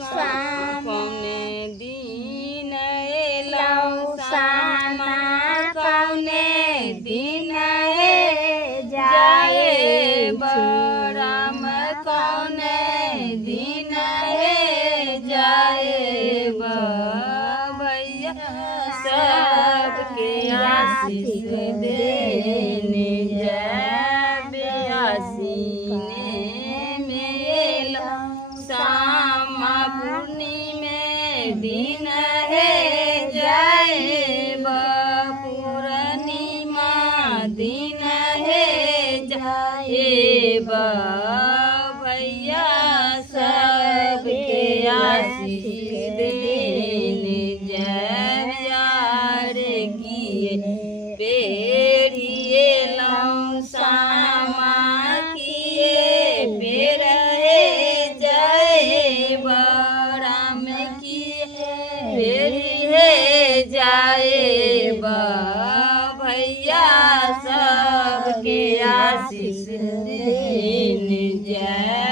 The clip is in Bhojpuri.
कौने दिन एलौ सामा कौने दिन जाए बराम कौने दिन जाए भैया सबके आशीष देने जाबे आसीने में सामा पूर्णिमे दिन जाए पूर्णिमा दिन जाए भैया सबके आशीष देने जाए किए पेरिए लौ सामा किए पेर जाए बड़ा में किए पेरिए जाए भैया सबके आशीष देने जाए।